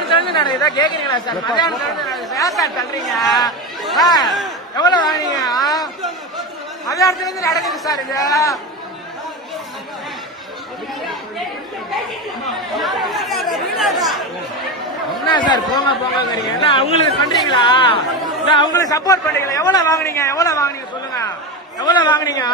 மத்தியானத்துல இருந்து நடக்குதா கேக்குறீங்களா சார்? மத்தியானத்துல இருந்து ஏன் சார் தள்ளுறீங்க? எவ்வளவு வாங்கினீங்க? மத்தியானத்துல இருந்து நடக்குது சார் இது. என்ன சார் போங்க போங்கிறீங்க? என்ன அவங்களுக்கு பண்றீங்களா? இல்ல அவங்களுக்கு சப்போர்ட் பண்றீங்களா? எவ்வளவு வாங்குனீங்க? எவ்வளவு வாங்குனீங்க சொல்லுங்க. எவ்வளவு வாங்குனீங்க?